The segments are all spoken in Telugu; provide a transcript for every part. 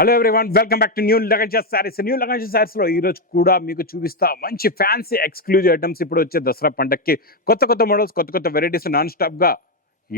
Hello everyone, welcome back to new Laganja sarees. New Laganja sarees లో ఈ రోజు కూడా మీకు చూపిస్తా మంచి ఫ్యాన్సీ ఎక్స్క్లూజివ్ ఐటమ్స్. ఇప్పుడు వచ్చే దసరా పండగకి కొత్త కొత్త మోడల్స్, కొత్త కొత్త వెరైటీస్ నాన్ స్టాప్ గా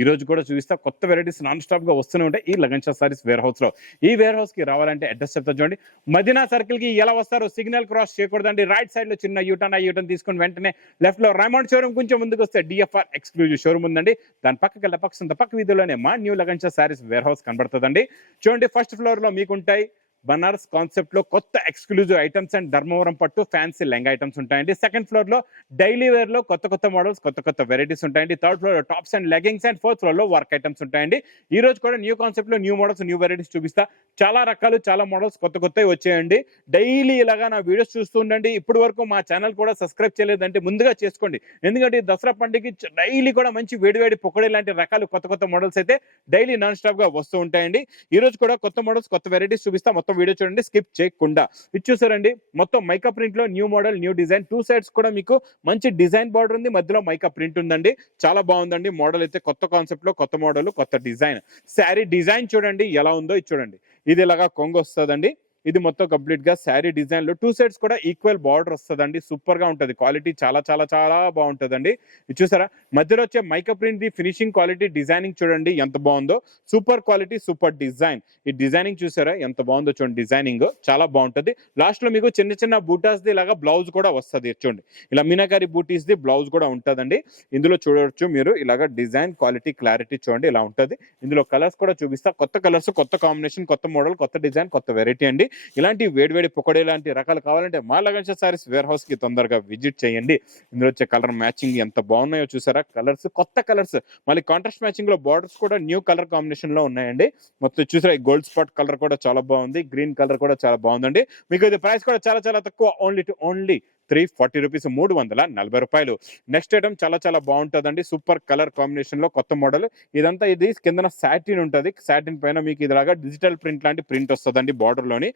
ఈ రోజు కూడా చూపిస్తా. కొత్త వెరైటీస్ నాన్ స్టాప్ గా వస్తూనే ఉంటాయి ఈ లగంజా సారీస్ వేర్ హౌస్ లో. ఈ వేర్ హౌస్ కి రావాలంటే అడ్రస్ చెప్తా చూడండి. మదీనా సర్కిల్ కి ఎలా వస్తారు? సిగ్నల్ క్రాస్ చేయకూడదండి. రైట్ సైడ్ లో చిన్న యూటర్న్ తీసుకొని వెంటనే లెఫ్ట్ లో రైమండ్ షోరూమ్ కొంచెం ముందుకు వస్తే డిఎఫ్ఆర్ ఎక్స్క్లూజివ్ షోరూమ్ ఉందండి. దాని పక్కకి పక్క వీధిలోనే మా new Laganja saris wear house కనబడుతుందండి. చూడండి, ఫస్ట్ ఫ్లోర్ లో మీకుంటాయి బనారస్ కాన్సెప్ట్ లో కొత్త ఎక్స్క్లూజివ్ ఐటమ్స్ అండ్ ధర్మవరం పట్టు ఫ్యాన్సీ లెంగా ఐటమ్స్ ఉంటాయండి. సెకండ్ ఫ్లోర్ లో డైలీ వేర్ లో కొత్త కొత్త మోడల్స్, కొత్త కొత్త వెరైటీస్ ఉంటాయండి. థర్డ్ ఫ్లోర్ లో tops and leggings and fourth floor లో వర్క్ ఐటమ్స్ ఉంటాయండి. ఈ రోజు కూడా న్యూ కాన్సెప్ట్ లో న్యూ మోడల్స్, న్యూ వెరైటీస్ చూపిస్తా. చాలా రకాలు, చాలా మోడల్స్ కొత్త కొత్తవి వచ్చాయండి. డైలీ ఇలాగా నా వీడియోస్ చూస్తూ ఉండండి. ఇప్పటి వరకు మా ఛానల్ కూడా సబ్స్క్రైబ్ చేయలేదంటే ముందుగా చేసుకోండి. ఎందుకంటే దసరా పండుగకి డైలీ కూడా మంచి వేడివేడి పొక్కడి లాంటి రకాలు కొత్త కొత్త మోడల్స్ అయితే డైలీ నాన్ స్టాప్ గా వస్తూ ఉంటాయండి. ఈ రోజు కూడా కొత్త మోడల్స్, కొత్త వెరైటీస్ చూపిస్తా. మొత్తం వీడియో చూడండి, స్కిప్ చేయకుండా. ఇది చూసారండి, మొత్తం మైకా ప్రింట్ లో new model, new design. Two sides కూడా మీకు మంచి డిజైన్ బార్డర్ ఉంది, మధ్యలో మైకా ప్రింట్ ఉందండి. చాలా బాగుందండి మోడల్ అయితే. కొత్త కాన్సెప్ట్ లో కొత్త మోడల్, కొత్త డిజైన్. శారీ డిజైన్ చూడండి ఎలా ఉందో. ఇది చూడండి, ఇది ఇలాగా కొంగు వస్తుందండి. ఇది మొత్తం కంప్లీట్ గా శారీ డిజైన్ లో టూ సైడ్స్ కూడా ఈక్వల్ బార్డర్ వస్తుందండి. సూపర్ గా ఉంటుంది. క్వాలిటీ చాలా చాలా చాలా బాగుంటుందండి. ఇది చూసారా, మధ్యలో వచ్చే mica print the finishing quality, designing చూడండి ఎంత బాగుందో. Super quality, super design. ఈ డిజైనింగ్ చూసారా ఎంత బాగుందో చూడండి. డిజైనింగ్ చాలా బాగుంటుంది. లాస్ట్ లో మీకు చిన్న చిన్న బూటాస్ ది ఇలాగా బ్లౌజ్ కూడా వస్తుంది. చూడండి, ఇలా మీనాకారి బూటీస్ ది బ్లౌజ్ కూడా ఉంటుందండి. ఇందులో చూడవచ్చు మీరు ఇలాగా డిజైన్ క్వాలిటీ, క్లారిటీ చూడండి ఇలా ఉంటుంది. ఇందులో కలర్స్ కూడా చూపిస్తా. కొత్త కలర్స్, కొత్త కాంబినేషన్, కొత్త మోడల్, కొత్త డిజైన్, కొత్త వెరైటీ అండి. ఇలాంటి వేడివేడి పొకడే లాంటి రకాలు కావాలంటే మా లగంజా సారీస్ వేర్ హౌస్ కి తొందరగా విజిట్ చేయండి. ఇందులో వచ్చే కలర్ మ్యాచింగ్ ఎంత బాగున్నాయో చూసారా. కలర్స్ కొత్త కలర్స్, మళ్ళీ కాంట్రాస్ట్ మ్యాచింగ్ లో బార్డర్స్ కూడా న్యూ కలర్ కాంబినేషన్ లో ఉన్నాయండి. మొత్తం చూసారా, ఈ గోల్డ్ స్పాట్ కలర్ కూడా చాలా బాగుంది. గ్రీన్ కలర్ కూడా చాలా బాగుందండి. మీకు ఇది ప్రైస్ కూడా చాలా చాలా తక్కువ. ఓన్లీ 340 రూపీస్, 340 రూపాయలు. నెక్స్ట్ ఐటమ్ చాలా చాలా బాగుంటుందండి. సూపర్ కలర్ కాంబినేషన్ లో కొత్త మోడల్. ఇదంతా ఇది కింద సాటిన్ ఉంటుంది. సాటిన్ పైన మీకు ఇదిలాగా డిజిటల్ ప్రింట్ లాంటి ప్రింట్ వస్తుందండి. బార్డర్ లోని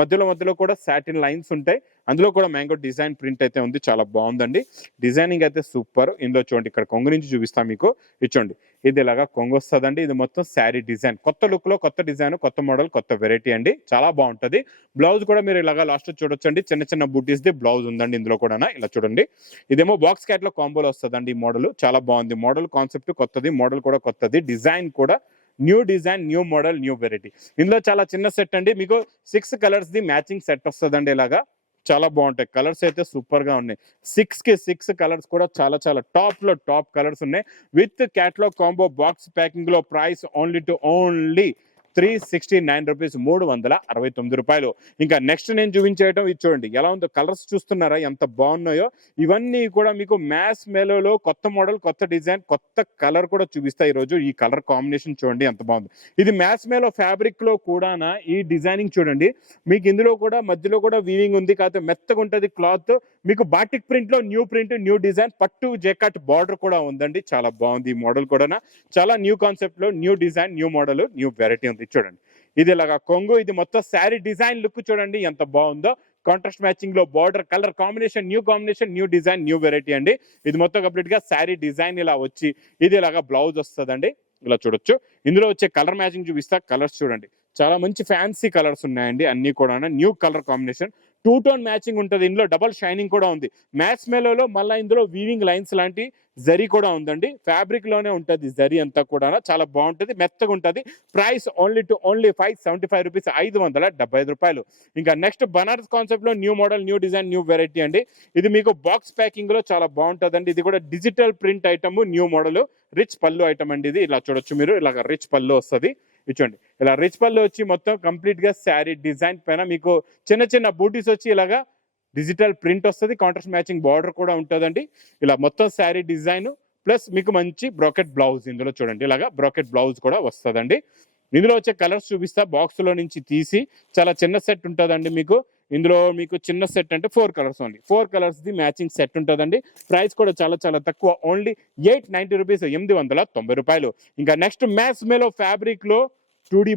మధ్యలో కూడా సాటిన్ లైన్స్ ఉంటాయి. అందులో కూడా మ్యాంగో డిజైన్ ప్రింట్ అయితే ఉంది. చాలా బాగుందండి. డిజైనింగ్ అయితే సూపర్. ఇందులో చూడండి, ఇక్కడ కొంగు నుంచి చూపిస్తాం మీకు. ఇచ్చోండి, ఇది ఇలాగా కొంగు వస్తుందండి. ఇది మొత్తం శారీ డిజైన్, కొత్త లుక్ లో కొత్త డిజైన్, కొత్త మోడల్, కొత్త వెరైటీ అండి. చాలా బాగుంటది. బ్లౌజ్ కూడా మీరు ఇలాగా లాస్ట్ చూడొచ్చండి. చిన్న చిన్న బూటీస్ ది బ్లౌజ్ ఉందండి ఇందులో కూడా. ఇలా చూడండి, ఇదేమో బాక్స్ క్యాట్ లో కాంబోలో వస్తుందండి. ఈ మోడల్ చాలా బాగుంది. మోడల్ కాన్సెప్ట్ కొత్తది, మోడల్ కూడా కొత్తది, డిజైన్ కూడా new design, new model, new variety. ఇందులో చాలా చిన్న సెట్ అండి. మీకు 6 కలర్స్ ది మ్యాచింగ్ సెట్ వస్తుందండి. ఇలాగా చాలా బాగుంటాయి. కలర్స్ అయితే సూపర్ గా ఉన్నాయి. 6 కలర్స్ కూడా చాలా చాలా టాప్ లో టాప్ కలర్స్ ఉన్నాయి. With catalogue combo box packing లో ప్రైస్ ఓన్లీ 369 రూపీస్, 369 రూపాయలు. ఇంకా నెక్స్ట్ నేను చూపించేయటం ఇది చూడండి ఎలా ఉందో. కలర్స్ చూస్తున్నారా ఎంత బాగున్నాయో. ఇవన్నీ కూడా మీకు మ్యాస్ మేలోలో కొత్త మోడల్, కొత్త డిజైన్, కొత్త కలర్ కూడా చూపిస్తా ఈరోజు. ఈ కలర్ కాంబినేషన్ చూడండి ఎంత బాగుంది. ఇది మ్యాస్ మేలో ఫ్యాబ్రిక్ లో కూడా ఈ డిజైనింగ్ చూడండి. మీకు ఇందులో కూడా మధ్యలో కూడా వీవింగ్ ఉంది, కాకపోతే మెత్తగా ఉంటుంది క్లాత్. మీకు బాటిక్ ప్రింట్ లో న్యూ ప్రింట్, న్యూ డిజైన్, పట్టు జెకాట్ బార్డర్ కూడా ఉందండి. చాలా బాగుంది ఈ మోడల్ కూడా. చాలా న్యూ కాన్సెప్ట్ లో new design, new model, new variety ఉంది. చూడండి, ఇది ఇలాగా కొంగు. ఇది మొత్తం శారీ డిజైన్ లుక్ చూడండి ఎంత బాగుందో. కాంట్రాస్ట్ మ్యాచింగ్ లో border, colour combination, new design, new variety అండి. ఇది మొత్తం కంప్లీట్ గా శారీ డిజైన్ ఇలా వచ్చి ఇది ఇలాగా బ్లౌజ్ వస్తుందండి. ఇలా చూడొచ్చు. ఇందులో వచ్చే కలర్ మ్యాచింగ్ చూపిస్తా. కలర్స్ చూడండి, చాలా మంచి ఫ్యాన్సీ కలర్స్ ఉన్నాయండి. అన్ని కూడా new colour combination, 2 tone matching ఉంటుంది. ఇందులో డబల్ షైనింగ్ కూడా ఉంది. మ్యాచ్ మేలో మళ్ళీ ఇందులో వీవింగ్ లైన్స్ లాంటి జరీ కూడా ఉందండి. ఫ్యాబ్రిక్ లోనే ఉంటుంది జరీ అంతా కూడా. చాలా బాగుంటుంది, మెత్తగా ఉంటుంది. ప్రైస్ ఓన్లీ 575 రూపీస్, 575 రూపాయలు. ఇంకా నెక్స్ట్ బనారస్ కాన్సెప్ట్ లో new model, new design, new variety అండి. ఇది మీకు బాక్స్ ప్యాకింగ్ లో చాలా బాగుంటుందండి. ఇది కూడా digital print item, new model, rich పళ్ళు ఐటమ్ అండి. ఇది ఇలా చూడొచ్చు మీరు. ఇలాగ రిచ్ పళ్ళు వస్తుంది. ఇచ్చోండి, ఇలా రిచ్ పళ్ళు వచ్చి మొత్తం కంప్లీట్ గా శారీ డిజైన్ పైన మీకు చిన్న చిన్న బూటీస్ వచ్చి ఇలాగా డిజిటల్ ప్రింట్ వస్తుంది. కాంట్రాస్ట్ మ్యాచింగ్ బార్డర్ కూడా ఉంటుందండి. ఇలా మొత్తం శారీ డిజైన్ ప్లస్ మీకు మంచి బ్రాకెట్ బ్లౌజ్. ఇందులో చూడండి ఇలాగా బ్రాకెట్ బ్లౌజ్ కూడా వస్తుందండి. ఇందులో వచ్చే కలర్స్ చూపిస్తా. బాక్స్ లో నుంచి తీసి చాలా చిన్న సెట్ ఉంటుందండి మీకు. ఇందులో మీకు చిన్న సెట్ అంటే 4 colours only. 4 colours the matching set ఉంటుందండి. ప్రైస్ కూడా చాలా చాలా తక్కువ. ఓన్లీ 890 రూపీస్, 890 రూపాయలు. ఇంకా నెక్స్ట్ మ్యాస్ మేలో ఫ్యాబ్రిక్ లో 2D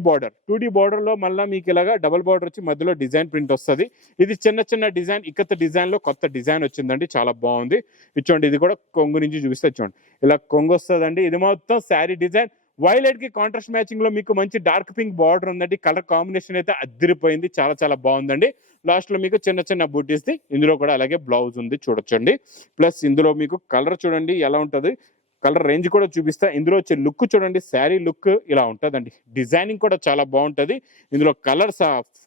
బార్డర్ లో మళ్ళీ మీకు ఇలాగా డబుల్ బార్డర్ వచ్చి మధ్యలో డిజైన్ ప్రింట్ వస్తుంది. ఇది చిన్న చిన్న డిజైన్, ఇక్కత డిజైన్ లో కొత్త డిజైన్ వచ్చిందండి. చాలా బాగుంది. ఇచ్చోండి, ఇది కూడా కొంగు నుంచి చూపిస్తే చూడండి ఇలా కొంగు వస్తుందండి. ఇది మొత్తం శారీ డిజైన్, వైలెట్ కి కాంట్రాస్ట్ మ్యాచింగ్ లో మీకు మంచి డార్క్ పింక్ బార్డర్ ఉందండి. కలర్ కాంబినేషన్ అయితే అదిరిపోయింది, చాలా చాలా బాగుందండి. లాస్ట్ లో మీకు చిన్న చిన్న బూటీస్ ది ఇందులో కూడా అలాగే బ్లౌజ్ ఉంది చూడొచ్చండి. ప్లస్ ఇందులో మీకు కలర్ చూడండి ఎలా ఉంటది, కలర్ రేంజ్ కూడా చూపిస్తా. ఇందులో వచ్చే లుక్ చూడండి, శారీ లుక్ ఇలా ఉంటుందండి. డిజైనింగ్ కూడా చాలా బాగుంటది. ఇందులో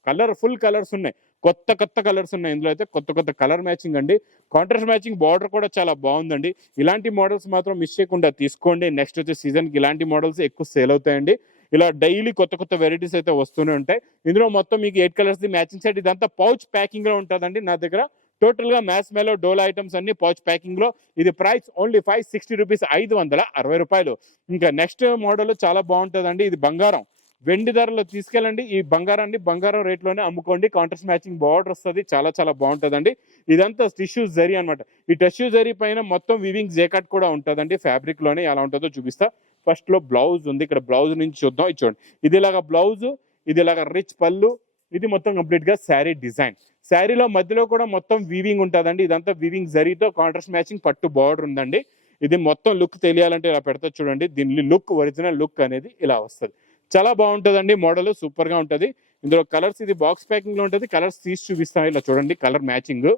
కలర్ఫుల్ కలర్స్ ఉన్నాయి, కొత్త కొత్త కలర్స్ ఉన్నాయి. ఇందులో అయితే కొత్త కొత్త కలర్ మ్యాచింగ్ అండి. కాంట్రాస్ట్ మ్యాచింగ్ బార్డర్ కూడా చాలా బాగుందండి. ఇలాంటి మోడల్స్ మాత్రం మిస్ చేయకుండా తీసుకోండి. నెక్స్ట్ వచ్చే సీజన్కి ఇలాంటి మోడల్స్ ఎక్కువ సేల్ అవుతాయండి. ఇలా డైలీ కొత్త కొత్త వెరైటీస్ అయితే వస్తూనే ఉంటాయి. ఇందులో మొత్తం మీకు 8 కలర్స్ ది మ్యాచింగ్ సెట్. ఇదంతా పౌచ్ ప్యాకింగ్ లో ఉంటుందండి నా దగ్గర. టోటల్ గా మ్యాస్ మెలో డోలా ఐటమ్స్ అన్ని పౌచ్ ప్యాకింగ్ లో. ఇది ప్రైస్ ఓన్లీ 560 రూపీస్, 560 రూపాయలు. ఇంకా నెక్స్ట్ మోడల్ చాలా బాగుంటుందండి. ఇది బంగారం వెండి ధరలో తీసుకెళ్ళండి. ఈ బంగారాన్ని బంగారం రేట్ లోనే అమ్ముకోండి. కాంట్రాస్ట్ మ్యాచింగ్ బార్డర్ వస్తుంది, చాలా చాలా బాగుంటుందండి. ఇదంతా టిష్యూ జరీ అనమాట. ఈ టిష్యూ జరీ పైన మొత్తం వివింగ్ జేకట్ కూడా ఉంటుందండి. ఫ్యాబ్రిక్ లోనే ఎలా ఉంటుందో చూపిస్తా. ఫస్ట్ లో బ్లౌజ్ ఉంది, ఇక్కడ బ్లౌజ్ నుంచి చూద్దాం. ఇది చూడండి, ఇది ఇలాగా బ్లౌజ్, ఇది ఇలాగా రిచ్ పళ్ళు, ఇది మొత్తం కంప్లీట్ గా శారీ డిజైన్. శారీలో మధ్యలో కూడా మొత్తం వీవింగ్ ఉంటుందండి. ఇదంతా వీవింగ్ జరీతో కాంట్రాస్ట్ మ్యాచింగ్ పట్టు బార్డర్ ఉందండి. ఇది మొత్తం లుక్ తెలియాలంటే ఇలా పెడతా చూడండి. దీని లుక్, ఒరిజినల్ లుక్ అనేది ఇలా వస్తుంది. చాలా బాగుంటుందండి. మోడల్ సూపర్ గా ఉంటుంది. ఇందులో కలర్స్, ఇది బాక్స్ ప్యాకింగ్ లో ఉంటుంది. కలర్స్ తీసి చూపిస్తాను, ఇలా చూడండి కలర్ మ్యాచింగ్.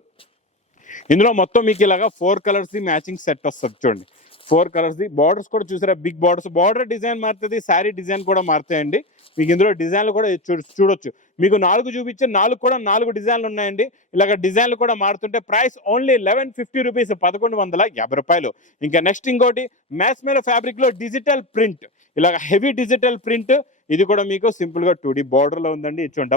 ఇందులో మొత్తం మీకు ఇలాగా 4 కలర్స్ ది మ్యాచింగ్ సెట్ వస్తుంది చూడండి. 4 కలర్స్ ది బార్డర్స్ కూడా చూసారా, బిగ్ బార్డర్స్. బార్డర్ డిజైన్ మారుతుంది, శారీ డిజైన్ కూడా మారుతాయండి. మీకు ఇందులో డిజైన్లు కూడా చూడొచ్చు. మీకు 4 చూపించే 4 కూడా 4 డిజైన్లు ఉన్నాయండి. ఇలాగ డిజైన్లు కూడా మారుతుంటే ప్రైస్ ఓన్లీ 1150 రూపీస్, 1150 రూపాయలు. ఇంకా నెక్స్ట్ ఇంకోటి మ్యాస్ మేలో ఫ్యాబ్రిక్ లో డిజిటల్ ప్రింట్, ఇలాగ హెవీ డిజిటల్ ప్రింట్. ఇది కూడా మీకు సింపుల్ గా 2D బార్డర్ లో ఉందండి. చూడండి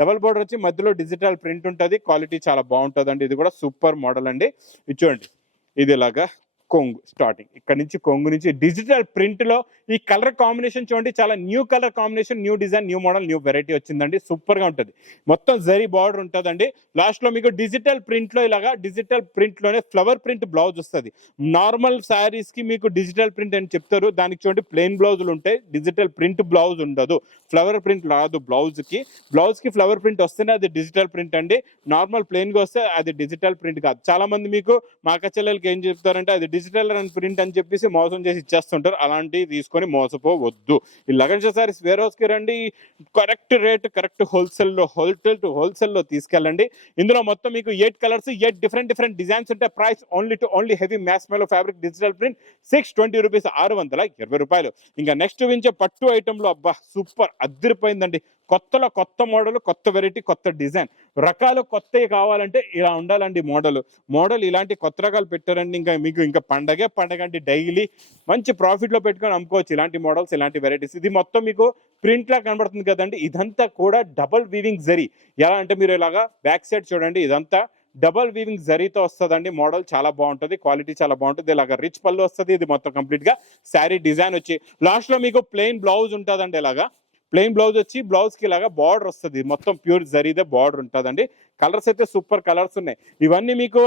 డబల్ బార్డర్ వచ్చి మధ్యలో డిజిటల్ ప్రింట్ ఉంటుంది. క్వాలిటీ చాలా బాగుంటుందండి. ఇది కూడా సూపర్ మోడల్ అండి. ఇది చూడండి, ఇది ఇలాగా కొంగు స్టార్టింగ్, ఇక్కడ నుంచి కొంగు నుంచి డిజిటల్ ప్రింట్ లో ఈ కలర్ కాంబినేషన్ చూడండి, చాలా new colour combination, new design, new model, new variety వచ్చిందండి. సూపర్ గా ఉంటుంది. మొత్తం జరీ బార్డర్ ఉంటుందండి. లాస్ట్ లో మీకు డిజిటల్ ప్రింట్ లో ఇలాగా డిజిటల్ ప్రింట్ లోనే ఫ్లవర్ ప్రింట్ బ్లౌజ్ వస్తుంది. నార్మల్ శారీస్ కి మీకు డిజిటల్ ప్రింట్ అని చెప్తారు, దానికి చూడండి ప్లెయిన్ బ్లౌజులు ఉంటాయి. డిజిటల్ ప్రింట్ బ్లౌజ్ ఉండదు, ఫ్లవర్ ప్రింట్ రాదు బ్లౌజ్ కి ఫ్లవర్ ప్రింట్ వస్తేనే అది డిజిటల్ ప్రింట్ అండి. నార్మల్ ప్లెయిన్ గా వస్తే అది డిజిటల్ ప్రింట్ కాదు. చాలా మంది మీకు మా అక్క చెల్లెలకి ఏం చెప్తారంటే అది డిజిటల్ ప్రింట్ అని చెప్పేసి మోసం చేసి ఇచ్చేస్తుంటారు. అలాంటివి తీసుకొని మోసపోవద్దు. ఈ లగన్ సారీస్ వేర్ హౌస్ కి రండి, కరెక్ట్ రేట్, కరెక్ట్ హోల్సేల్ లో తీసుకెళ్ళండి. ఇందులో మొత్తం మీకు 8 కలర్స్, 8 డిఫరెంట్ డిజైన్స్ ఉంటాయి. ప్రైస్ ఓన్లీ హెవీ మ్యాస్ మేలో ఫ్యాబ్రిక్ డిజిటల్ ప్రింట్ 620 రూపీస్, 620 రూపాయలు. ఇంకా నెక్స్ట్ వించే పట్టు ఐటమ్ లో అబ్బా సూపర్ అదిరిపోయిందండి. కొత్త మోడల్, కొత్త వెరైటీ, కొత్త డిజైన్, రకాలు కొత్తవి కావాలంటే ఇలా ఉండాలండి. మోడల్ ఇలాంటి కొత్త రకాలు పెట్టారండి. ఇంకా మీకు ఇంకా పండగ అంటే డైలీ మంచి ప్రాఫిట్ లో పెట్టుకొని అమ్ముకోవచ్చు ఇలాంటి మోడల్స్, ఇలాంటి వెరైటీస్. ఇది మొత్తం మీకు ప్రింట్ లా కనబడుతుంది కదండి. ఇదంతా కూడా డబల్ వీవింగ్ జరీ. ఎలా అంటే మీరు ఇలాగా బ్యాక్ సైడ్ చూడండి, ఇదంతా డబల్ వీవింగ్ జరీతో వస్తుందండి. మోడల్ చాలా బాగుంటుంది, క్వాలిటీ చాలా బాగుంటుంది. ఇలాగా రిచ్ పళ్ళు వస్తుంది. ఇది మొత్తం కంప్లీట్ గా శారీ డిజైన్ వచ్చి లాస్ట్ లో మీకు ప్లెయిన్ బ్లౌజ్ ఉంటుందండి. ఇలాగా ప్లెయిన్ బ్లౌజ్ వచ్చి బ్లౌజ్ కి ఇలాగా బార్డర్ వస్తుంది. మొత్తం ప్యూర్ జరీదే బార్డర్ ఉంటుందండి. కలర్స్ అయితే సూపర్ కలర్స్ ఉన్నాయి. ఇవన్నీ మీకు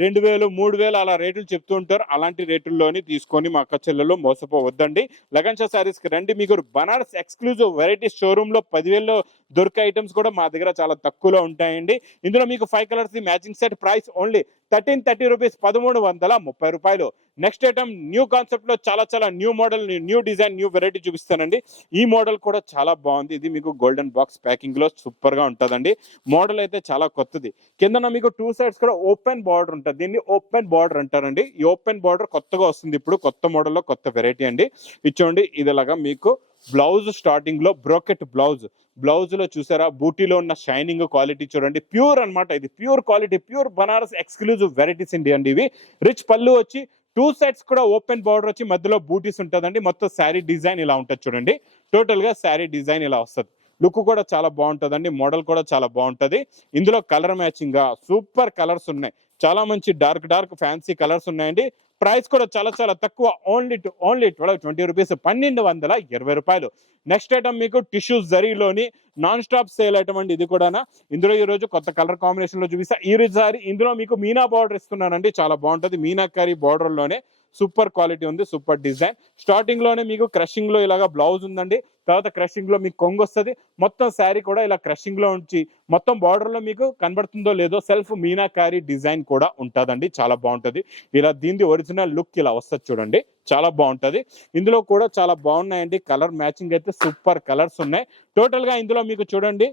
2000, 3000 అలా రేట్లు చెప్తూ ఉంటారు. అలాంటి రేటుల్లోని తీసుకొని మా అక్క చెల్లెలు మోసపోవద్దండి. లగన్ షా శారీస్ కి రండి. మీకు బనారస్ ఎక్స్క్లూజివ్ వెరైటీ షోరూమ్ లో 10,000లో దొరికే ఐటమ్స్ కూడా మా దగ్గర చాలా తక్కువలో ఉంటాయండి. ఇందులో మీకు 5 colours matching set price only 1330 rupees, 1330 రూపాయలు. నెక్స్ట్ ఐటమ్ న్యూ కాన్సెప్ట్ లో చాలా new model, new design, new variety చూపిస్తానండి. ఈ మోడల్ కూడా చాలా బాగుంది. ఇది మీకు గోల్డెన్ బాక్స్ ప్యాకింగ్ లో సూపర్ గా ఉంటుందండి. మోడల్ అయితే చాలా కొత్తది. కింద మీకు 2 సైడ్స్ కూడా ఓపెన్ బార్డర్ ఉంటుంది. దీన్ని ఓపెన్ బార్డర్ అంటారండి. ఈ ఓపెన్ బార్డర్ కొత్తగా వస్తుంది ఇప్పుడు, కొత్త మోడల్లో కొత్త వెరైటీ అండి. ఇచ్చోండి ఇదిలాగా మీకు బ్లౌజ్ స్టార్టింగ్ లో బ్రోకెట్ బ్లౌజ్ లో చూసారా, బూటీలో ఉన్న షైనింగ్ క్వాలిటీ చూడండి. ప్యూర్ అన్నమాట, ఇది pure quality, pure Banaras exclusive varieties అండి ఇవి. రిచ్ పళ్ళు వచ్చి 2 సైడ్స్ కూడా ఓపెన్ బార్డర్ వచ్చి మధ్యలో బూటీస్ ఉంటుందండి. మొత్తం శారీ డిజైన్ ఇలా ఉంటుంది చూడండి. టోటల్ గా శారీ డిజైన్ ఇలా వస్తుంది. లుక్ కూడా చాలా బాగుంటుందండి. మోడల్ కూడా చాలా బాగుంటుంది. ఇందులో కలర్ మ్యాచింగ్ గా సూపర్ కలర్స్ ఉన్నాయి. చాలా మంచి డార్క్ ఫ్యాన్సీ కలర్స్ ఉన్నాయండి. ప్రైస్ కూడా చాలా తక్కువ, ఓన్లీ 1220 రూపీస్, 1220 రూపాయలు. నెక్స్ట్ ఐటమ్ మీకు టిష్యూ జరీలోని నాన్ స్టాప్ సేల్ ఐటమ్ అండి. ఇది కూడా ఇందులో ఈ రోజు కొత్త కలర్ కాంబినేషన్ లో చూపిస్తా. ఈ రోజు ఇందులో మీకు మీనా బార్డర్ ఇస్తున్నానండి. చాలా బాగుంటుంది. మీనాకారి బార్డర్ లోనే సూపర్ క్వాలిటీ ఉంది, సూపర్ డిజైన్. స్టార్టింగ్ లోనే మీకు క్రషింగ్ లో ఇలాగా బ్లౌజ్ ఉందండి, తర్వాత క్రషింగ్ లో మీకు కొంగు వస్తుంది. మొత్తం శారీ కూడా ఇలా క్రషింగ్ లో ఉంచి మొత్తం బార్డర్ లో మీకు కనబడుతుందో లేదో సెల్ఫ్ మీనాకారి డిజైన్ కూడా ఉంటుందండి. చాలా బాగుంటది. ఇలా దీని ఒరిజినల్ లుక్ ఇలా వస్తుంది చూడండి, చాలా బాగుంటది. ఇందులో కూడా చాలా బాగున్నాయండి. కలర్ మ్యాచింగ్ అయితే సూపర్ కలర్స్ ఉన్నాయి. టోటల్ గా ఇందులో మీకు చూడండి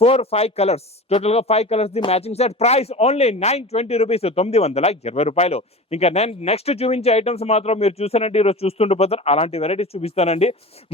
4-5 కలర్స్, టోటల్ గా 5 colours the matching set. Price only 920 rupees, 920 రూపాయలు. ఇంకా నేను నెక్స్ట్ చూపించే ఐటమ్స్ మాత్రం మీరు చూసానంటే ఈరోజు చూస్తుండిపోతారు. అలాంటి వెరైటీస్ చూపిస్తానండి.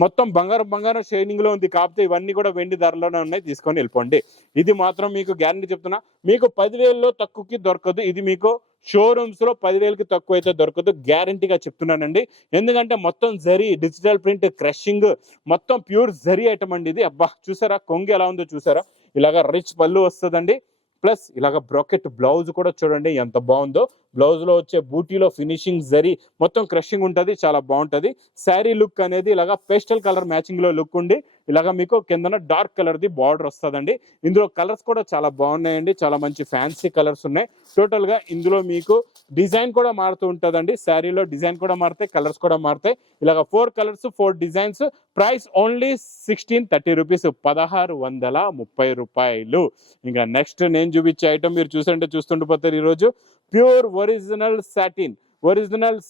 మొత్తం బంగారం షైనింగ్ లో ఉంది, కాకపోతే ఇవన్నీ కూడా వెండి ధరలోనే ఉన్నాయి, తీసుకొని వెళ్ళిపోండి. ఇది మాత్రం మీకు గ్యారంటీ చెప్తున్నా, మీకు 10,000లో తక్కువకి దొరకదు. ఇది మీకు షోరూమ్స్ లో 10,000కి తక్కువ అయితే దొరకదు, గ్యారంటీగా చెప్తున్నానండి. ఎందుకంటే మొత్తం జరీ డిజిటల్ ప్రింట్ క్రషింగ్, మొత్తం ప్యూర్ జరీ ఐటమ్ అండి ఇది. అబ్బా చూసారా కొంగు ఎలా ఉందో చూసారా, ఇలాగా రిచ్ పళ్ళు వస్తుందండి. ప్లస్ ఇలాగ బ్రాకెట్ బ్లౌజ్ కూడా చూడండి ఎంత బాగుందో. బ్లౌజ్ లో వచ్చే బూటీలో ఫినిషింగ్ జరీ మొత్తం క్రషింగ్ ఉంటుంది, చాలా బాగుంటది. శారీ లుక్ అనేది ఇలాగా పేస్టల్ కలర్ మ్యాచింగ్ లో లుక్ ఉండి ఇలాగా మీకు కిందన డార్క్ కలర్ ది బార్డర్ వస్తుందండి. ఇందులో కలర్స్ కూడా చాలా బాగున్నాయండి, చాలా మంచి ఫ్యాన్సీ కలర్స్ ఉన్నాయి. టోటల్ గా ఇందులో మీకు డిజైన్ కూడా మారుతూ ఉంటుందండి. శారీలో డిజైన్ కూడా మారుతాయి, కలర్స్ కూడా మారుతాయి. ఇలాగ 4 colours 4 designs. Price only 1630 rupees, 1630 రూపాయలు. ఇంకా నెక్స్ట్ నేను చూపించే ఐటమ్ మీరు చూస్తుండిపోతారు. ఈరోజు ప్యూర్ ఒరిజినల్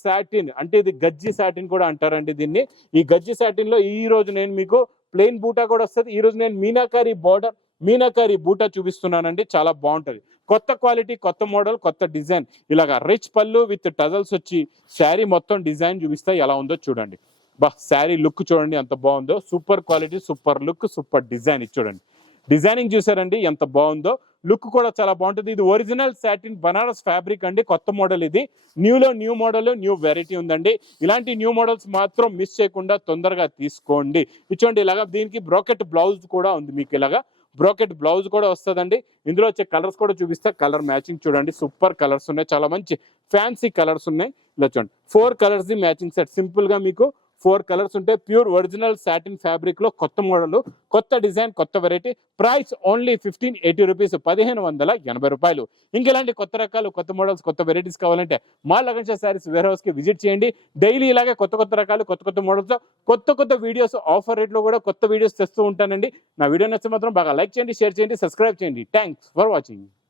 సాటిన్ అంటే ఇది గజ్జి సాటిన్ కూడా అంటారండి దీన్ని. ఈ గజ్జి సాటిన్ లో ఈ రోజు నేను మీకు ప్లెయిన్ బూటా కూడా వస్తుంది. ఈ రోజు నేను మీనాకారి బూటా చూపిస్తున్నానండి, చాలా బాగుంటది. కొత్త క్వాలిటీ, కొత్త మోడల్, కొత్త డిజైన్. ఇలాగా రిచ్ పళ్ళు విత్ టజల్స్ వచ్చి శారీ మొత్తం డిజైన్ చూపిస్తా, ఎలా ఉందో చూడండి. శారీ లుక్ చూడండి ఎంత బాగుందో, super quality, super look, super design. ఇది చూడండి, డిజైనింగ్ చూసారండి ఎంత బాగుందో, లుక్ కూడా చాలా బాగుంటుంది. ఇది ఒరిజినల్ సాటిన్ బనారస్ ఫ్యాబ్రిక్ అండి, కొత్త మోడల్ ఇది. న్యూ మోడల్, న్యూ వెరైటీ ఉందండి. ఇలాంటి న్యూ మోడల్స్ మాత్రం మిస్ చేయకుండా తొందరగా తీసుకోండి. ఇచ్చోండి ఇలాగా దీనికి బ్రాకెట్ బ్లౌజ్ కూడా ఉంది, మీకు ఇలాగా బ్రాకెట్ బ్లౌజ్ కూడా వస్తుందండి. ఇందులో వచ్చే కలర్స్ కూడా చూపిస్తే, కలర్ మ్యాచింగ్ చూడండి, సూపర్ కలర్స్ ఉన్నాయి, చాలా మంచి ఫ్యాన్సీ కలర్స్ ఉన్నాయి. ఇలా చూడండి 4 colours the matching set. Simple గా మీకు 4 కలర్స్ ఉంటాయి. ప్యూర్ ఒరిజినల్ సాటిన్ ఫ్యాబ్రిక్ లో కొత్త మోడల్, కొత్త డిజైన్, కొత్త వెరైటీ. ప్రైస్ ఓన్లీ 1580 రూపీస్, 1580 రూపాయలు. ఇంకెలాంటి కొత్త రకాలు, కొత్త మోడల్స్, కొత్త వెరైటీస్ కావాలంటే మా లగన్ షా శారీస్ వేర్ హౌస్ కి విజిట్ చేయండి. డైలీ ఇలాగే కొత్త రకాలు, కొత్త మోడల్స్, కొత్త వీడియోస్, ఆఫర్ రేట్ లో కూడా కొత్త వీడియోస్ తెస్తూ ఉంటానండి. నా వీడియో నచ్చితే మాత్రం బాగా లైక్ చేయండి, షేర్ చేయండి, సబ్స్క్రైబ్ చేయండి. Thanks for watching.